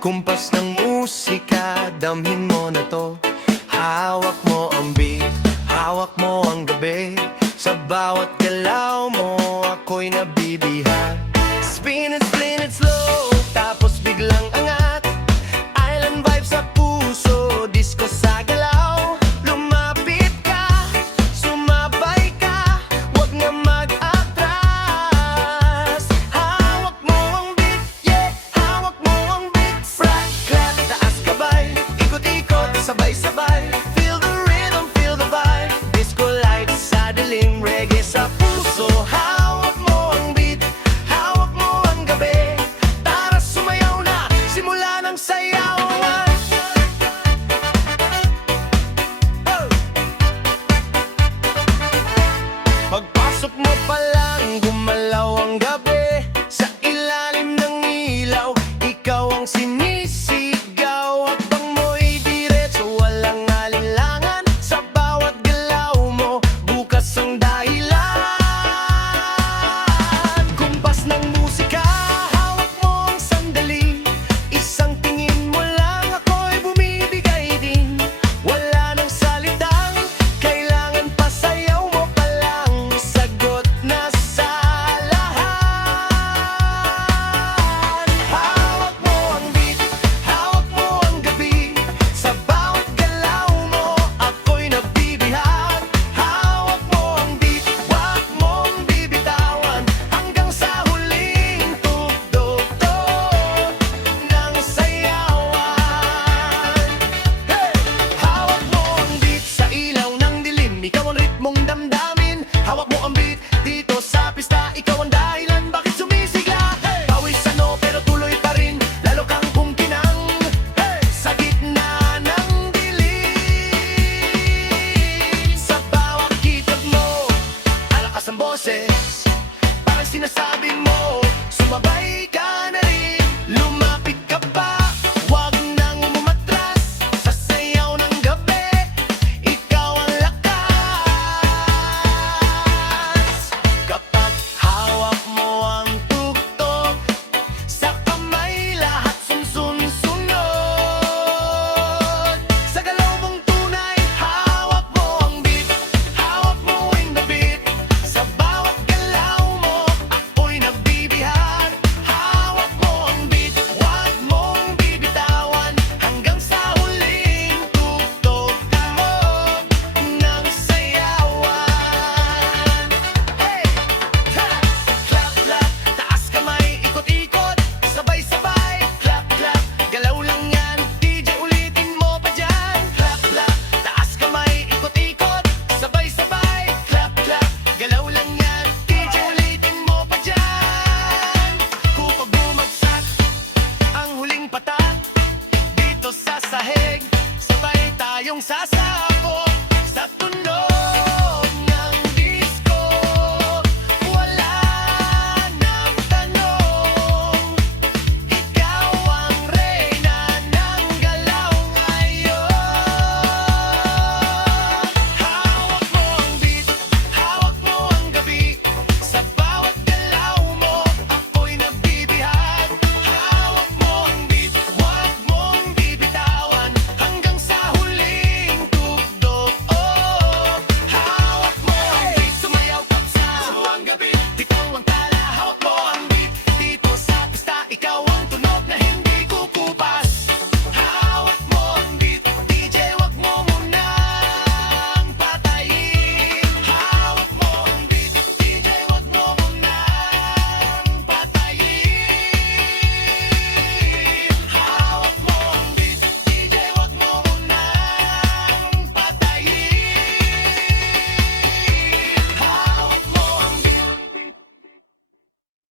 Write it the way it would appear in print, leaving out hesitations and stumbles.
Kumpas ng musika, damhin mo na to. Hawak mo ang beat, hawak mo ang gabi. Sa bawat galaw mo, ako'y nabibihag. Spin it slow, tapos biglang angat. Island vibe sa puso, disco sa galaw. Lumapit ka, sumabay ka, wag na mag-atras. Hawak mo ang beat, yeah, hawak mo ang beat. Frat, clap, taas kabay, ikot-ikot, sabay-sabay. Feel the rhythm, feel the vibe. Disco lights sa dilim, reggae sa puso. Hawak mo ang beat, hawak mo ang gabi. Tara sumayaw na, simula ng sayawan. Pagpasok mo pa lang, gumalaw ang gabi. Sa ilalim ng ilaw, ikaw ang sinisigaw. Habang mo'y diretso, walang alinlangan. Sa bawat galaw mo, bukas ang dahilan. Kumpas ng musika, hawak mo ang sandali. Isang tingin mo lang, ako'y bumibigay din. Wala nang salitang kailangan pa, sayaw mo pa lang. Sagot na sa lahat. Hawak mo ang beat, hawak mo ang gabi. Sa bawat galaw mo, ako'y nabibihag. Hawak mo ang beat, wag mong bibitawan. Hanggang sa huling tugtog ng sayawan. Hey! Hawak mo ang beat sa ilaw ng dilim. Ikaw ang ritmong damdamin. Hawak mo ang beat dito sa pista. Ikaw ang dahilan bakit sumisigla. Hey! Pawis ano pero tuloy pa rin. Lalo kang kumkinang. Hey! Sa gitna ng dilim. Sa bawat kitag mo, alakas ang boses. Parang sinasabi mo, sumabay ka.